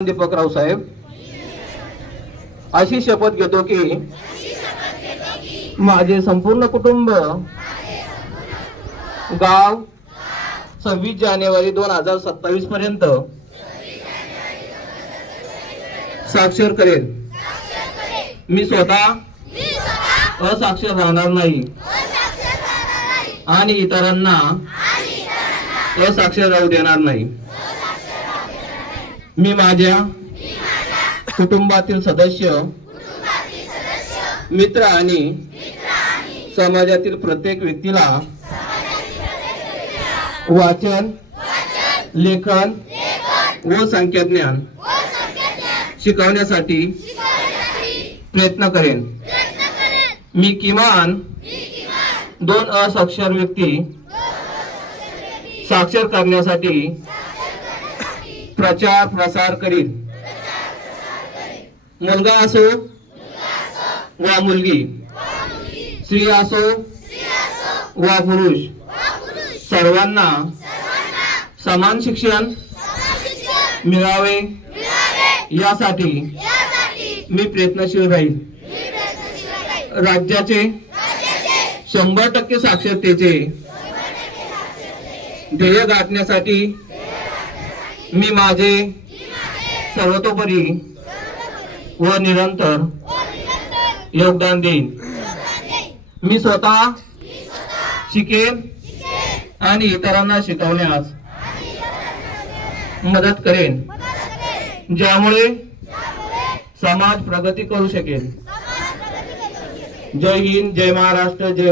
दीपकराव साहेब अशी शपथ घेतो की माझे संपूर्ण कुटुंब गाव 26 जानेवारी 2027 पर्यंत साक्षर करेल। मी स्वतः असाक्षर राहणार नाही आणि इतरांना असाक्षर राहू देणार नाही। मी माझ्या कुटुंबातील सदस्य, मित्र आणि समाजातील प्रत्येक व्यक्तीला वाचन, लेखन व संख्याज्ञान शिकवण्यासाठी प्रयत्न करेन। मी किमान 2 असाक्षर व्यक्ती साक्षर करण्यासाठी प्रचार प्रसार करील। मुलगा असो व मुलगी, स्त्री असो व पुरुष, सर्वांना समान शिक्षण मिळावे यासाठी मी प्रयत्नशील राहील। राज्याचे 100% साक्षरतेचे ध्येय गाठण्यासाठी मी माझे सर्वतोपरी व निरंतर योगदान देईन। मी स्वतः शिकेन आणि इतरांना शिकवण्यास मदत करेन, ज्यामुळे समाज प्रगती करू शकेल। जय हिंद, जय महाराष्ट्र, जय